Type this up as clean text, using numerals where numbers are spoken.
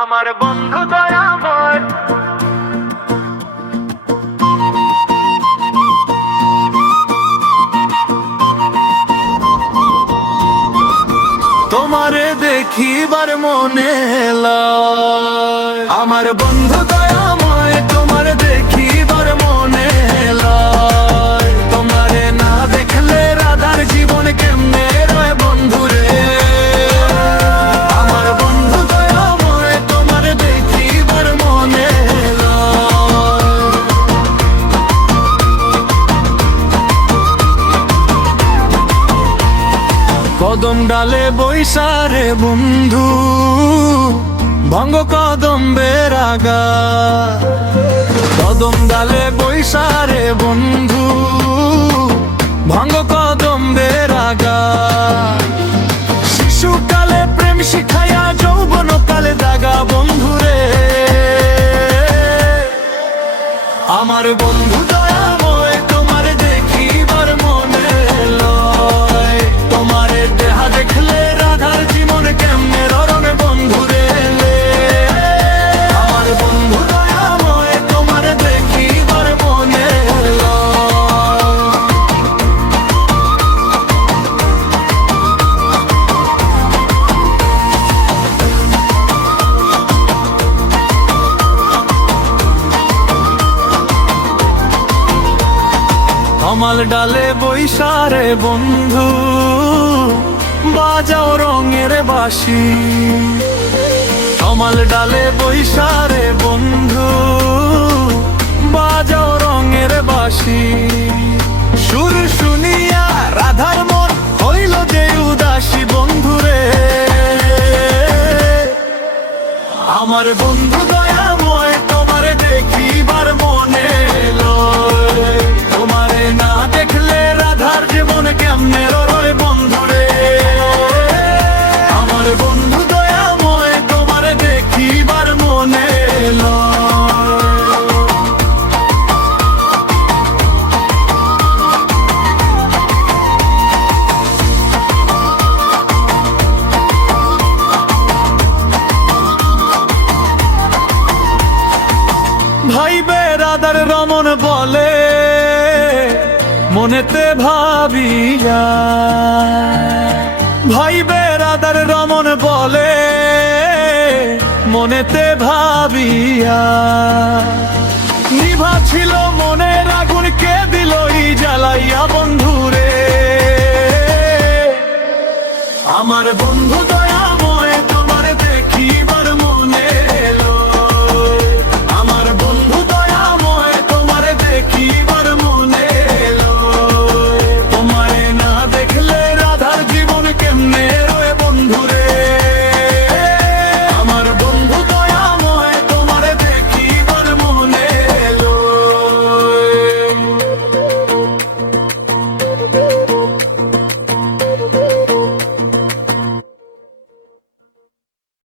আমার বন্ধু দয়াময়, তোমারে দেখিবার মনে লয়। আমার বন্ধু দয়াময়, তোমার দেখিবার মনে লয়। তোমারে না দেখলে রাধার জীবন কেমনে রয় বন্ধুরে। আমার বন্ধু দয়াময়, তোমার দেখিবার মনে লয়। কদম ডালে বৈশারে বন্ধু, ভঙ্গ কদম্বের আগা। কদম ডালে বৈশারে বন্ধু, ভঙ্গ কদম্বের আগা। শিশুকালে প্রেম শিখাইয়া যৌবন কালে দাগা বন্ধুরে। আমার বন্ধু দয়াময়, তোমার দেখিবার মনে লয়। তোমারে দেহা দেখলে রাধার জীবন কেমনে ররণ বন্ধুরে। আমার বন্ধু দয়াময়, তোমার দেখিবার মনে লয়। কমল ডালে বৈশারে বন্ধু, বাজাও রঙের বাঁশি। কমল ডালে বৈশারে বন্ধু, বাজাও রঙের বাঁশি। সুর শুনিয়া রাধার মন হইল যে উদাসী বন্ধুরে। আমার বন্ধু দয়াময়, তোমার দেখিবার মনে লয়। তোমারে না দেখলে রাধার জীবন কেমনে রয় বন্ধুরে। আমার বন্ধু দয়াময়, তোমার দেখিবার মনে লয়। ভাই বেরাদার রমন বলে মনেতে ভাবিয়া। ভাই বেরাদার রমন বলে মনেতে ভাবিয়া। নিভা ছিল মনের আগুন, কে দিল এই জ্বালাইয়া বন্ধুরে। আমার বন্ধু দয়া